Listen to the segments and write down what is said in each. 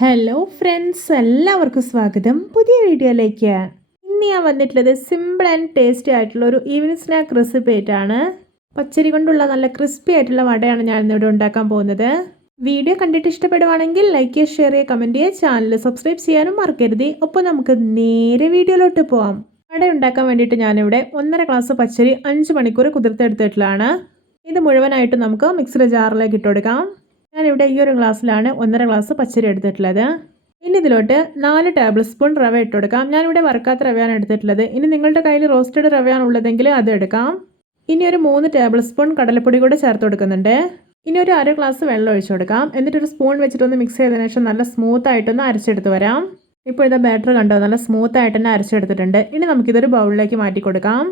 Hello friends എല്ലാവർക്കും സ്വാഗതം. പുതിയ വീഡിയോയിലേക്ക്. ഇന്ന് ഞാൻ വന്നിട്ടുള്ളത് സിമ്പിൾ ആൻഡ് ടേസ്റ്റി ആയിട്ടുള്ള ഒരു ഈവനിങ് സ്നാക്ക് റെസിപ്പി ആയിട്ടാണ്. പച്ചരി കൊണ്ടുള്ള നല്ല ക്രിസ്പി ആയിട്ടുള്ള വടയാണ് ഞാൻ ഇന്നിവിടെ ഉണ്ടാക്കാൻ പോകുന്നത്. വീഡിയോ കണ്ടിട്ട് ഇഷ്ടപ്പെടുവാണെങ്കിൽ ലൈക്ക് ചെയ്യുക ഷെയർ ചെയ്യുക കമന്റ് ചെയ്യുക. ചാനൽ സബ്സ്ക്രൈബ് ചെയ്യാനും മറക്കരുത്. ഒപ്പം നമുക്ക് നേരെ വീഡിയോയിലോട്ട് പോവാം. വട ഉണ്ടാക്കാൻ വേണ്ടിയിട്ട് ഞാനിവിടെ ഒന്നര ഗ്ലാസ് പച്ചരി അഞ്ച് മണിക്കൂർ കുതിർത്തെടുത്തിട്ടുള്ളതാണ്. ഇത് മുഴുവനായിട്ട് നമുക്ക് മിക്സിയുടെ ജാറിലേക്ക് ഇട്ട് കൊടുക്കാം. ഞാനിവിടെ ഈ ഒരു ഗ്ലാസ്സിലാണ് ഒന്നര ഗ്ലാസ് പച്ചരി എടുത്തിട്ടുള്ളത്. ഇനി ഇതിലോട്ട് നാല് ടേബിൾ സ്പൂൺ റവ ഇട്ട് കൊടുക്കാം. ഞാനിവിടെ വറുക്കാത്ത റവയാണ് എടുത്തിട്ടുള്ളത്. ഇനി നിങ്ങളുടെ കയ്യിൽ റോസ്റ്റഡ് റവയാണ് ഉള്ളതെങ്കിൽ അത് എടുക്കാം. ഇനി ഒരു മൂന്ന് ടേബിൾ സ്പൂൺ കടലപ്പൊടി കൂടെ ചേർത്ത് കൊടുക്കുന്നുണ്ട്. ഇനി ഒരു അര ഗ്ലാസ് വെള്ളം ഒഴിച്ചു കൊടുക്കാം. എന്നിട്ട് ഒരു സ്പൂൺ വെച്ചിട്ടൊന്ന് മിക്സ് ചെയ്തതിനു ശേഷം നല്ല സ്മൂത്ത് ആയിട്ടൊന്ന് അരച്ചെടുത്ത് വരാം. ഇപ്പോൾ ഇതാ ബാറ്റർ കണ്ടോ? നല്ല സ്മൂത്ത് ആയിട്ട് തന്നെ അരച്ചെടുത്തിട്ടുണ്ട്. ഇനി നമുക്കിതൊരു ബൗളിലേക്ക് മാറ്റി കൊടുക്കാം.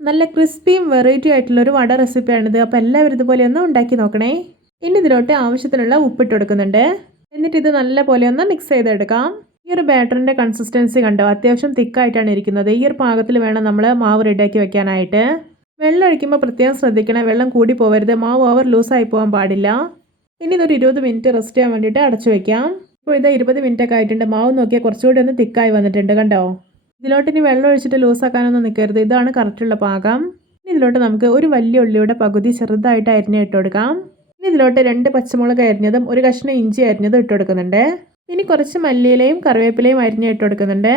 നല്ല ക്രിസ്പിയും വെറൈറ്റി ആയിട്ടുള്ള ഒരു വട റെസിപ്പിയാണിത് അപ്പോൾ എല്ലാവരും ഇതുപോലെ ഒന്ന് ഉണ്ടാക്കി നോക്കണേ. ഇനി ഇതിലോട്ട് ആവശ്യത്തിനുള്ള ഉപ്പിട്ട് കൊടുക്കുന്നുണ്ട്. എന്നിട്ട് ഇത് നല്ല പോലെ ഒന്ന് മിക്സ് ചെയ്തെടുക്കാം. ഈ ഒരു ബാറ്ററിന്റെ കൺസിസ്റ്റൻസി കണ്ടോ? അത്യാവശ്യം തിക്കായിട്ടാണ് ഇരിക്കുന്നത്. ഈ ഒരു പാകത്തിൽ വേണം നമ്മൾ മാവ് റെഡിയാക്കി വെക്കാനായിട്ട്. വെള്ളം ഒഴിക്കുമ്പോൾ പ്രത്യേകം ശ്രദ്ധിക്കണം. വെള്ളം കൂടി പോകരുത് മാവ് ഓവർ ലൂസായി പോകാൻ പാടില്ല. ഇനി ഇതൊരു ഇരുപത് മിനിറ്റ് റെസ്റ്റ് ചെയ്യാൻ വേണ്ടിയിട്ട് അടച്ചു വെക്കാം. ഇപ്പോൾ ഇത് ഇരുപത് മിനിറ്റ് ഒക്കെ ആയിട്ടുണ്ട്. മാവ് നോക്കിയാൽ കുറച്ചുകൂടി ഒന്ന് തിക്കായി വന്നിട്ടുണ്ട് കണ്ടോ? ഇതിലോട്ട് ഇനി വെള്ളം ഒഴിച്ചിട്ട് ലൂസാക്കാനൊന്നും നിൽക്കരുത് ഇതാണ് കറക്റ്റുള്ള പാകം. ഇതിലോട്ട് നമുക്ക് ഒരു വലിയ ഉള്ളിയുടെ പകുതി ചെറുതായിട്ട് അരിഞ്ഞ് ഇട്ട് കൊടുക്കാം. ഇനി ഇതിലോട്ട് രണ്ട് പച്ചമുളക് അരിഞ്ഞതും ഒരു കഷ്ണം ഇഞ്ചി അരിഞ്ഞതും ഇട്ട് കൊടുക്കുന്നുണ്ട്. ഇനി കുറച്ച് മല്ലിയിലയും കറിവേപ്പിലയും അരിഞ്ഞ് ഇട്ട് കൊടുക്കുന്നുണ്ട്.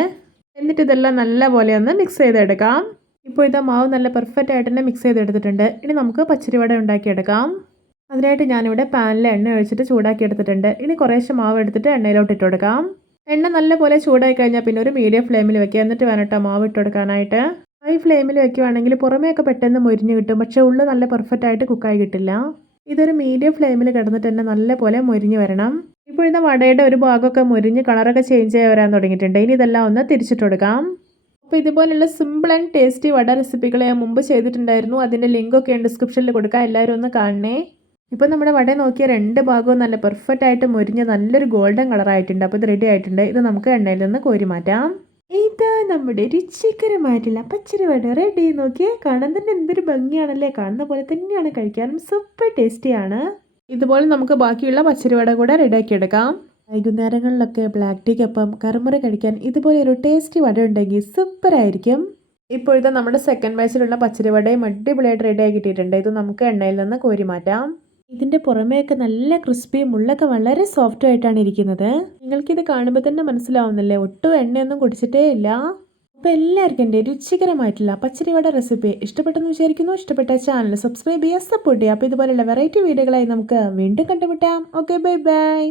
എന്നിട്ട് ഇതെല്ലാം നല്ലപോലെ ഒന്ന് മിക്സ് ചെയ്തെടുക്കാം. ഇപ്പോൾ ഇതാ മാവ് നല്ല പെർഫെക്റ്റ് ആയിട്ട് തന്നെ മിക്സ് ചെയ്തെടുത്തിട്ടുണ്ട്. ഇനി നമുക്ക് പച്ചരി പച്ചരിവട ഉണ്ടാക്കിയെടുക്കാം. അതിനായിട്ട് ഞാനിവിടെ പാനിൽ എണ്ണ ഒഴിച്ചിട്ട് ചൂടാക്കി എടുത്തിട്ടുണ്ട്. ഇനി കുറേശ്ശെ മാവ് എടുത്തിട്ട് എണ്ണയിലോട്ട് ഇട്ട് കൊടുക്കാം. എണ്ണ നല്ലപോലെ ചൂടായി കഴിഞ്ഞാൽ പിന്നെ ഒരു മീഡിയം ഫ്ലെയിമിൽ വെക്കുക. എന്നിട്ട് വേണം മാവ് ഇട്ട് കൊടുക്കാനായിട്ട്. ഹൈ ഫ്ലെയിമിൽ വെക്കുവാണെങ്കിൽ പുറമേയൊക്കെ പെട്ടെന്ന് മുരിഞ്ഞ് കിട്ടും. പക്ഷേ ഉള്ളു നല്ല പെർഫെക്റ്റ് ആയിട്ട് കുക്കായി കിട്ടില്ല. ഇതൊരു മീഡിയം ഫ്ലെയിമിൽ കിടന്നിട്ട് തന്നെ നല്ലപോലെ മുരിഞ്ഞ് വരണം. ഇപ്പോൾ ഇന്ന് വടയുടെ ഒരു ഭാഗമൊക്കെ മുരിഞ്ഞ് കളറൊക്കെ ചേഞ്ച് ആയി വരാൻ തുടങ്ങിയിട്ടുണ്ട്. ഇനി ഇതെല്ലാം ഒന്ന് തിരിച്ചിട്ട് കൊടുക്കാം. അപ്പോൾ ഇതുപോലുള്ള സിമ്പിൾ ആൻഡ് ടേസ്റ്റി വട റെസിപ്പികൾ ഞാൻ മുമ്പ് ചെയ്തിട്ടുണ്ടായിരുന്നു. അതിന്റെ ലിങ്കൊക്കെ ഞാൻ ഡിസ്ക്രിപ്ഷനിൽ കൊടുക്കാം. എല്ലാവരും ഒന്ന് കാണണേ. ഇപ്പോൾ നമ്മുടെ വട നോക്കിയ രണ്ട് ഭാഗവും നല്ല പെർഫെക്റ്റ് ആയിട്ട് മുരിഞ്ഞ് നല്ലൊരു ഗോൾഡൻ കളറായിട്ടുണ്ട് അപ്പോൾ ഇത് റെഡി ആയിട്ടുണ്ട്. ഇത് നമുക്ക് എണ്ണയിൽ നിന്ന് കോരി മാറ്റാം. ഇതാ നമ്മുടെ രുചികരമായിട്ടുള്ള പച്ചരി വട റെഡി നോക്കിയേ. കാണാൻ തന്നെ എന്തൊരു ഭംഗിയാണല്ലേ. കാണുന്ന പോലെ തന്നെയാണ് കഴിക്കാനും. സൂപ്പർ ടേസ്റ്റിയാണ് ഇതുപോലെ നമുക്ക് ബാക്കിയുള്ള പച്ചരി വട കൂടെ റെഡിയാക്കി എടുക്കാം. വൈകുന്നേരങ്ങളിലൊക്കെ ബ്ലാക്ക് ടീക്കൊപ്പം കറുമുറി കഴിക്കാൻ ഇതുപോലെ ഒരു ടേസ്റ്റി വട ഉണ്ടെങ്കിൽ സൂപ്പർ ആയിരിക്കും. ഇപ്പോഴത്തെ നമ്മുടെ സെക്കൻഡ് ബാച്ചിലുള്ള പച്ചരി വടയും അടിപൊളിയായിട്ട് റെഡി ആക്കി കിട്ടിയിട്ടുണ്ട്. ഇത് നമുക്ക് എണ്ണയിൽ നിന്ന് കോരി മാറ്റാം. ഇതിന്റെ പുറമേയൊക്കെ നല്ല ക്രിസ്പിയും ഉള്ളൊക്കെ വളരെ സോഫ്റ്റ് ആയിട്ടാണ് ഇരിക്കുന്നത്. നിങ്ങൾക്കിത് കാണുമ്പോൾ തന്നെ മനസ്സിലാവുന്നില്ലേ? ഒട്ടും എണ്ണയൊന്നും കുടിച്ചിട്ടേ ഇല്ല. അപ്പോൾ എല്ലാവർക്കും എന്റെ രുചികരമായിട്ടുള്ള പച്ചരിവട റെസിപ്പി ഇഷ്ടപ്പെട്ടെന്ന് വിചാരിക്കുന്നു. ഇഷ്ടപ്പെട്ട ചാനൽ സബ്സ്ക്രൈബ് ചെയ്യുക സപ്പോർട്ട് ചെയ്യുക. അപ്പോൾ ഇതുപോലെയുള്ള വെറൈറ്റി വീഡിയോകളായി നമുക്ക് വീണ്ടും കണ്ടുമുട്ടാം. Okay bye bye